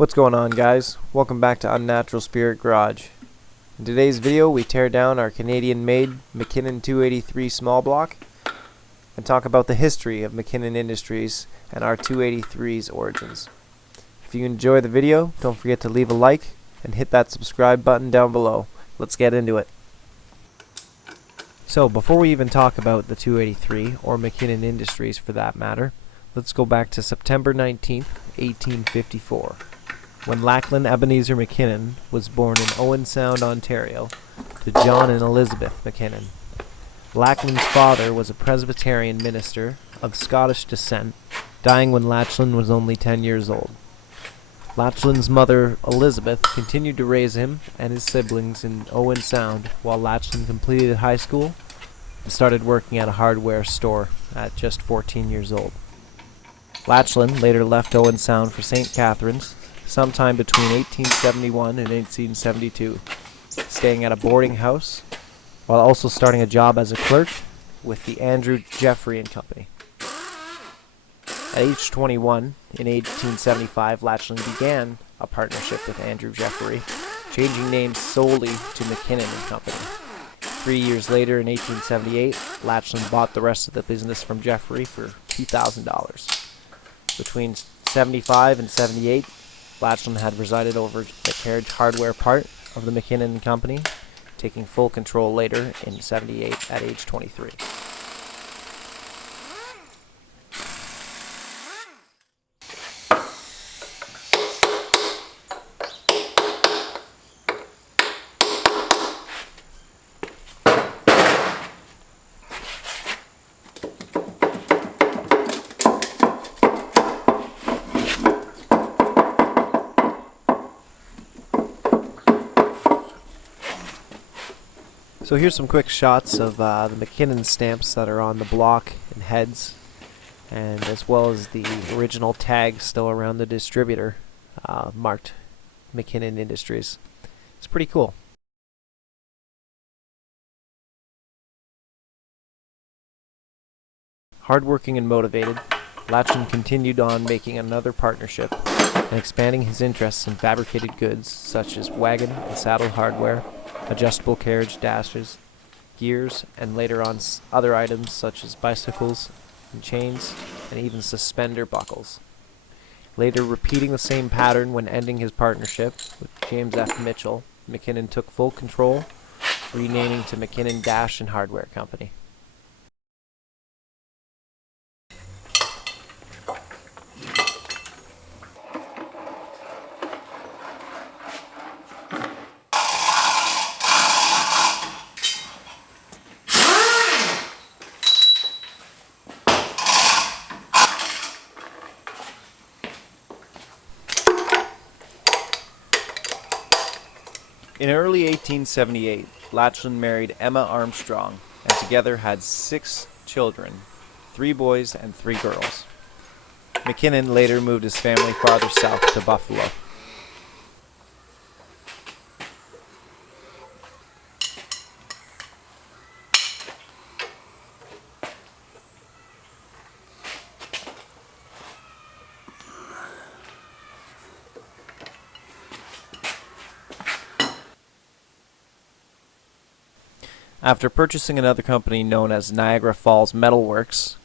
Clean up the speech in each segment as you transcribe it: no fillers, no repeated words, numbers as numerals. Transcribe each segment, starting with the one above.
What's going on, guys? Welcome back to Unnatural Spirit Garage. In today's video we tear down our Canadian-made Mckinnon 283 small block and talk about the history of Mckinnon Industries and our 283's origins. If you enjoy the video, don't forget to leave a like and hit that subscribe button down below. Let's get into it. So before we even talk about the 283 or Mckinnon Industries for that matter, let's go back to September 19th, 1854. When Lachlan Ebenezer Mckinnon was born in Owen Sound, Ontario, to John and Elizabeth Mckinnon. Lachlan's father was a Presbyterian minister of Scottish descent, dying when Lachlan was only 10 years old. Lachlan's mother, Elizabeth, continued to raise him and his siblings in Owen Sound while Lachlan completed high school and started working at a hardware store at just 14 years old. Lachlan later left Owen Sound for St. Catharines sometime between 1871 and 1872, staying at a boarding house while also starting a job as a clerk with the Andrew Jeffrey & Company. At age 21, in 1875, Lachlan began a partnership with Andrew Jeffrey, changing names solely to Mckinnon & Company. 3 years later, in 1878, Lachlan bought the rest of the business from Jeffrey for $2,000. Between 75 and 78, Lachlan had resided over the carriage hardware part of the Mckinnon Company, taking full control later in 78 at age 23. So here's some quick shots of the Mckinnon stamps that are on the block and heads, and as well as the original tag still around the distributor marked Mckinnon Industries. It's pretty cool. Hardworking and motivated, Lachlan continued on making another partnership and expanding his interests in fabricated goods such as wagon and saddle hardware, adjustable carriage dashes, gears, and later on other items such as bicycles and chains, and even suspender buckles. Later, repeating the same pattern when ending his partnership with James F. Mitchell, Mckinnon took full control, renaming to Mckinnon Dash and Hardware Company. In early 1878, Lachlan married Emma Armstrong and together had 6 children, 3 boys and 3 girls. Mckinnon later moved his family farther south to Buffalo. After purchasing another company known as Niagara Falls Metal Works,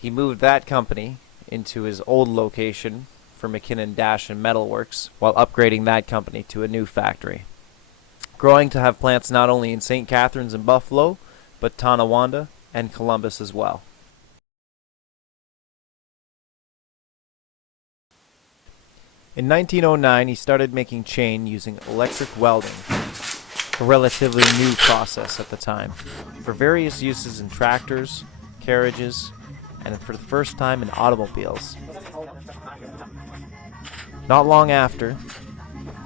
he moved that company into his old location for Mckinnon Dash and Metal Works while upgrading that company to a new factory, growing to have plants not only in St. Catharines and Buffalo, but Tonawanda and Columbus as well. In 1909, he started making chain using electric welding, a relatively new process at the time, for various uses in tractors, carriages, and for the first time in automobiles. Not long after,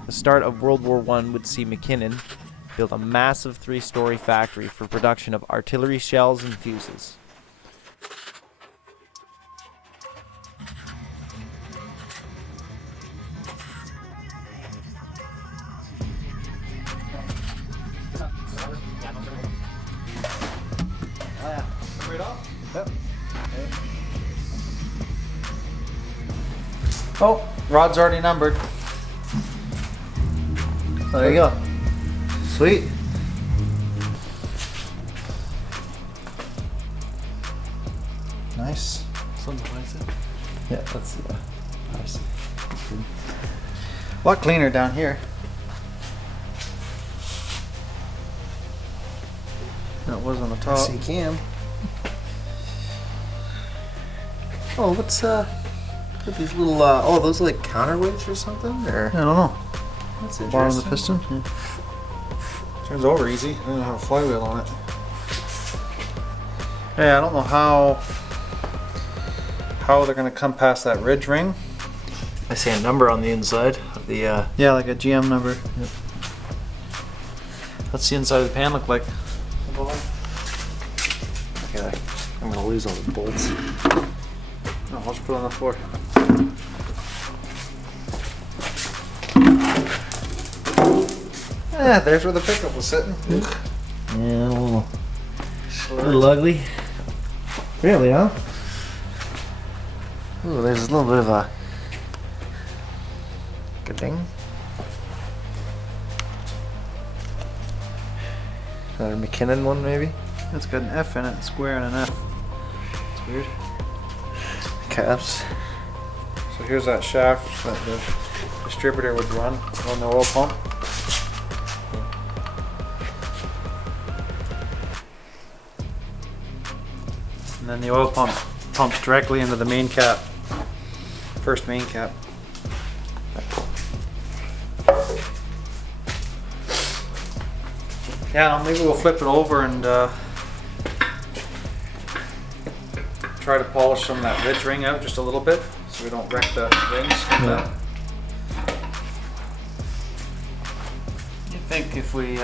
the start of World War I would see Mckinnon build a massive 3-story factory for production of artillery shells and fuses. Oh, rod's already numbered. There you go. Sweet. Nice. Something like that. Yeah, that's nice. That's good. A lot cleaner down here. That was on the top. See cam. Oh, what's look at these little oh, those are like counterweights or something, or I don't know. that's Bottom of the interesting. piston. Yeah. Turns over easy. I don't have a flywheel on it. Yeah, I don't know how they're gonna come past that ridge ring. I see a number on the inside of the Yeah, like a GM number. Yep. what's the inside of the pan look like? Okay, I'm gonna lose all the bolts. No, I'll just put it on the floor. Yeah, there's where the pickup was sitting. Yeah, a little ugly. Really, huh? Ooh, there's a little bit of a good thing. Another Mckinnon one, maybe? It's got an F in it, a square and an F. It's weird. Caps. So here's that shaft that the distributor would run on the oil pump. And then the oil pump pumps directly into the main cap. First main cap. Yeah, no, maybe we'll flip it over and try to polish some of that ridge ring out just a little bit so we don't wreck the rings. Yeah. You think if we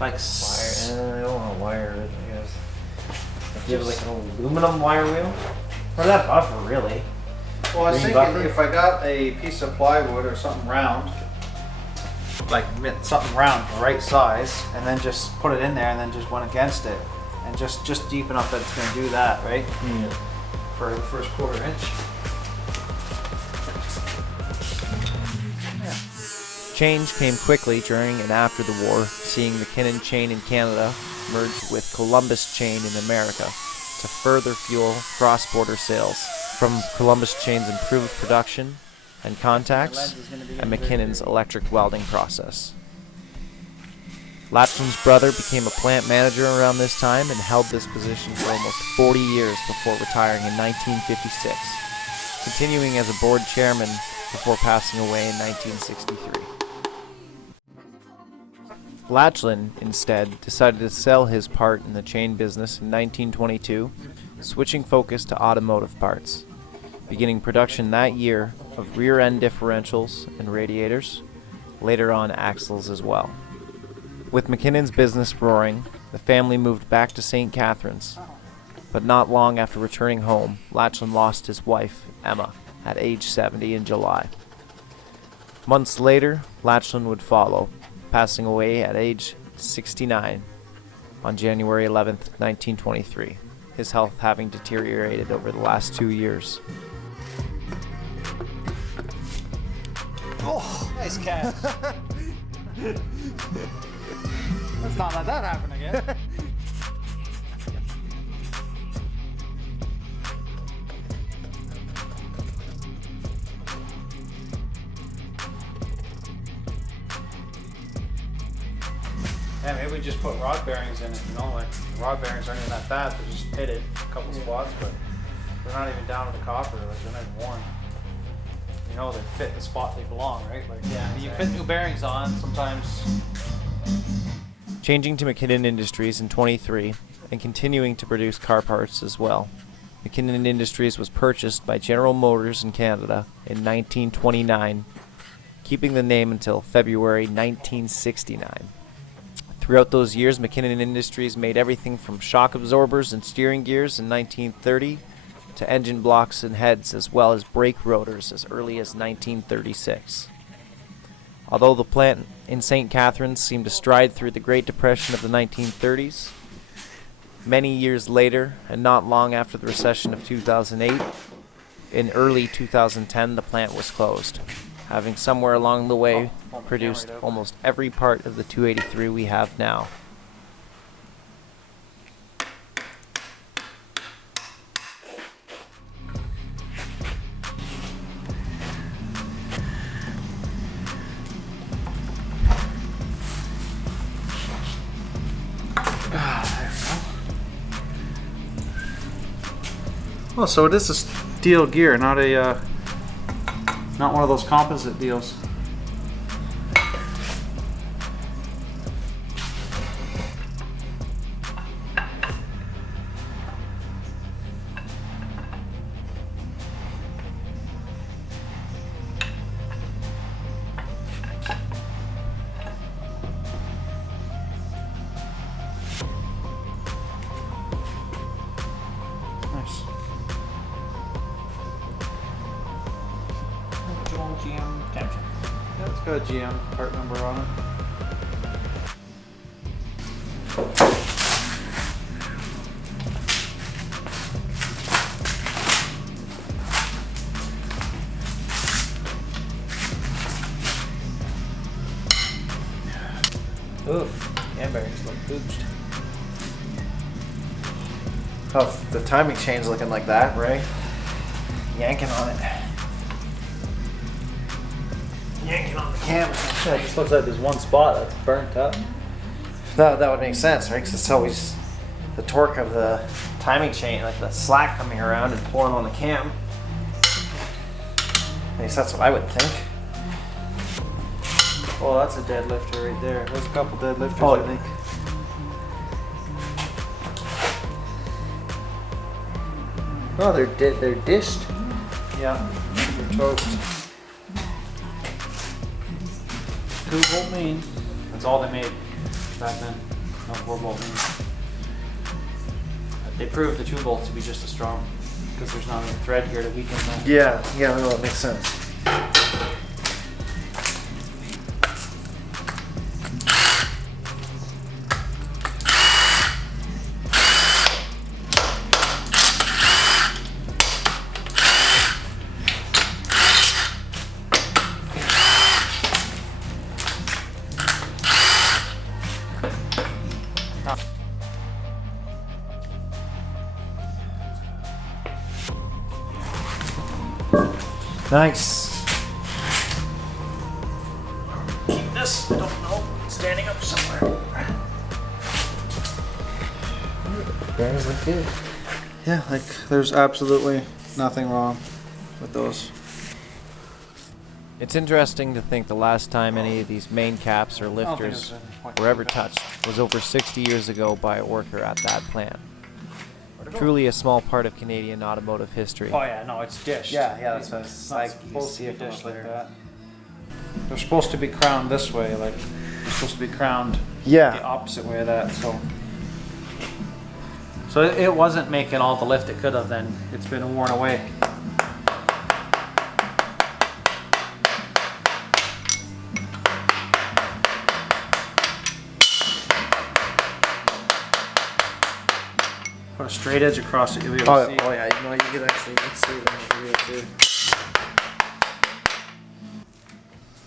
like I don't want to wire it, I guess. You have like an aluminum wire wheel? Or that buffer, really. Well, I was Green thinking buffer? if I got a piece of plywood or something round, like something round, the right size, and then just put it in there and then just went against it. And just deep enough that it's going to do that, right? Yeah. For the first quarter inch. Change came quickly during and after the war, seeing McKinnon Chain in Canada merge with Columbus Chain in America to further fuel cross-border sales from Columbus Chain's improved production and contacts and McKinnon's electric welding process. Lachlan's brother became a plant manager around this time and held this position for almost 40 years before retiring in 1956, continuing as a board chairman before passing away in 1963. Lachlan, instead, decided to sell his part in the chain business in 1922, switching focus to automotive parts, beginning production that year of rear-end differentials and radiators, later on axles as well. With McKinnon's business roaring, the family moved back to St. Catharines, but not long after returning home, Lachlan lost his wife, Emma, at age 70 in July. Months later, Lachlan would follow, passing away at age 69 on January 11th, 1923, his health having deteriorated over the last 2 years. Oh, nice catch. Let's not let that happen again. Yeah, maybe we just put rod bearings in it, you know, like the rod bearings aren't even that bad, they're just pitted a couple spots, but they're not even down to the copper, like they're not even worn. You know, they fit the spot they belong, right? Like, yeah, you put new bearings on, sometimes. Changing to Mckinnon Industries in 23 and continuing to produce car parts as well. Mckinnon Industries was purchased by General Motors in Canada in 1929, keeping the name until February 1969. Throughout those years, Mckinnon Industries made everything from shock absorbers and steering gears in 1930 to engine blocks and heads, as well as brake rotors as early as 1936. Although the plant in St. Catharines seemed to stride through the Great Depression of the 1930s, many years later, and not long after the recession of 2008, in early 2010, the plant was closed. having somewhere along the way hold the produced camera down. almost every part of the 283 we have now. Oh, so it is a steel gear, not a not one of those composite deals. Nice. GM camshaft. Yeah, it's got a GM part number on it. Oof, cam bearings look gooched. Oh, the timing chain's looking like that, right? Yanking on it. Yanking on the cam. Yeah, it just looks like there's one spot that's burnt up. That would make sense, right? Because it's always the torque of the timing chain, like the slack coming around and pulling on the cam. At least that's what I would think. Oh, that's a deadlifter right there. There's a couple deadlifters, Oh. I think. Oh, they're dished. Yeah, they're toast. 2-volt main. That's all they made back then. No 4-volt main. They proved the 2-volt to be just as strong because there's not a thread here to weaken them. Yeah, no, that makes sense. Nice. Keep this, I don't know, standing up somewhere. Bearings look good. Yeah, like there's absolutely nothing wrong with those. It's interesting to think the last time any of these main caps or lifters were ever touched was over 60 years ago by a worker at that plant. Truly a small part of Canadian automotive history. Oh yeah, no, it's dished. Yeah, that's what it's like not you supposed see to it be from dished up like there. that. They're supposed to be crowned this way, like they're supposed to be crowned the Yeah. opposite way of that. So it wasn't making all the lift it could have. Then it's been worn away. Put a straight edge across it, you'll be able to see. Yeah, you know, you can actually see them over here too.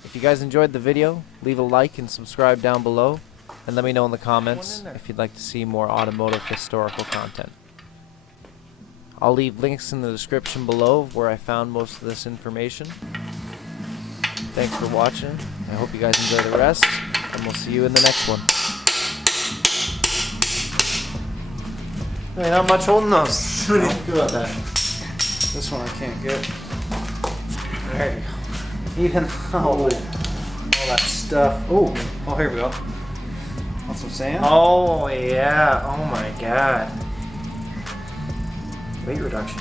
If you guys enjoyed the video, leave a like and subscribe down below, and let me know in the comments if you'd like to see more automotive historical content. I'll leave links in the description below of where I found most of this information. Thanks for watching. I hope you guys enjoy the rest, and we'll see you in the next one. Hey, not much holding those. What do you think about that? This one I can't get. There you go. Even all that stuff. Oh, here we go. Want some sand? Oh yeah, oh my god. Weight reduction.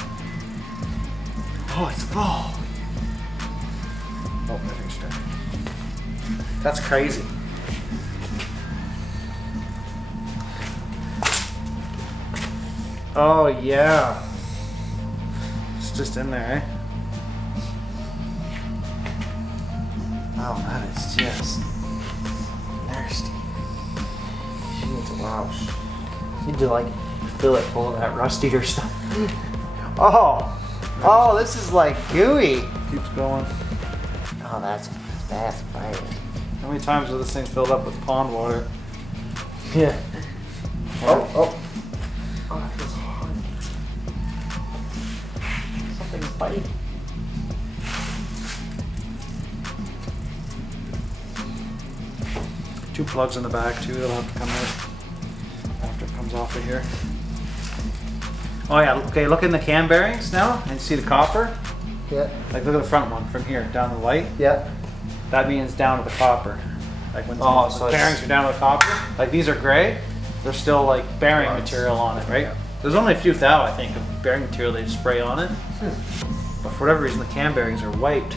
Oh, it's full. Oh, everything's done. That's crazy. Oh yeah. It's just in there, eh? Oh, that is just nasty. She needs a wash. You need to like fill it full of that rustier stuff. Oh, this is like gooey. Keeps going. Oh, that's fire. How many times was this thing filled up with pond water? Yeah. Oh, that feels hard. Something's biting. Two plugs in the back too that'll have to come out after it comes off of here. Oh yeah, okay, look in the cam bearings now and see the copper? Yeah. Like look at the front one from here, down the light. Yeah. That means down to the copper. Like when Oh, the so bearings are down to the copper, like these are gray, there's still like bearing material on it, right? Yeah. There's only a few thou, I think, of bearing material they spray on it. But for whatever reason, the cam bearings are wiped.